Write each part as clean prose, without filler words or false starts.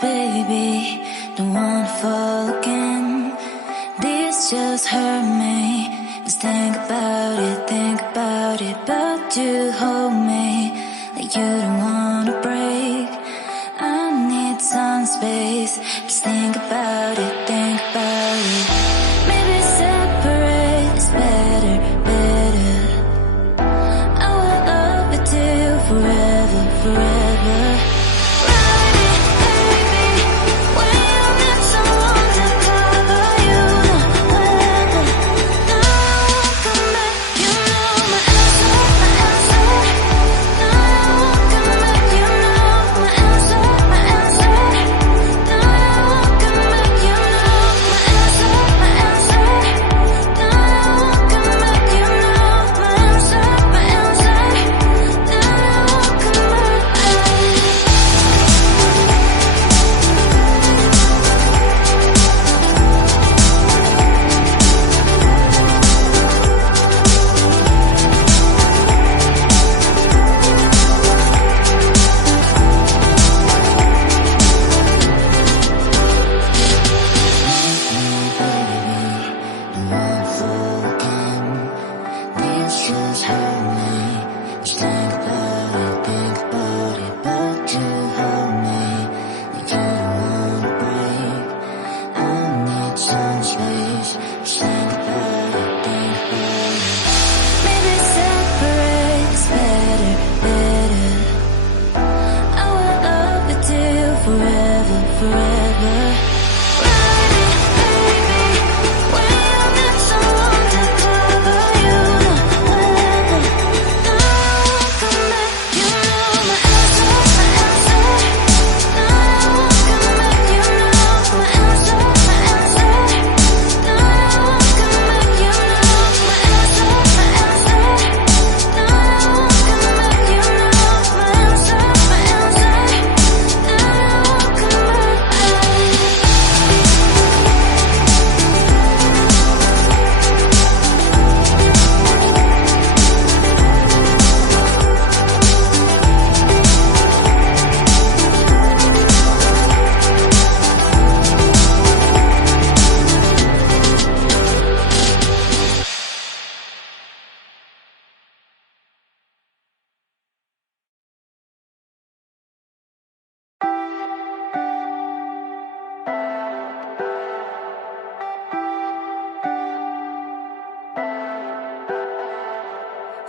baby, don't wanna fall again. This just hurt me. Just think about it, but you hold me like you don't wanna break. I need some space. Just think about it, maybe separate is better, better. I will love you till forever, forever.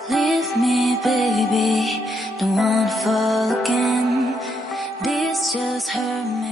Leave me, baby, don't wanna fall again. This just hurt me.